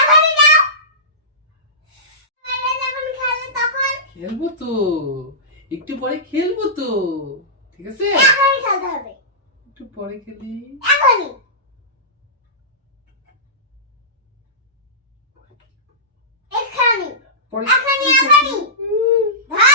এখনই যাও। আরে যখন খেলে তখন খেলবো তো, একটু পরে খেলবো তো, ঠিক আছে? এখনই খেলতে হবে। একটু পরে খেলি। এখনই এখনই পরে এখনই এখনই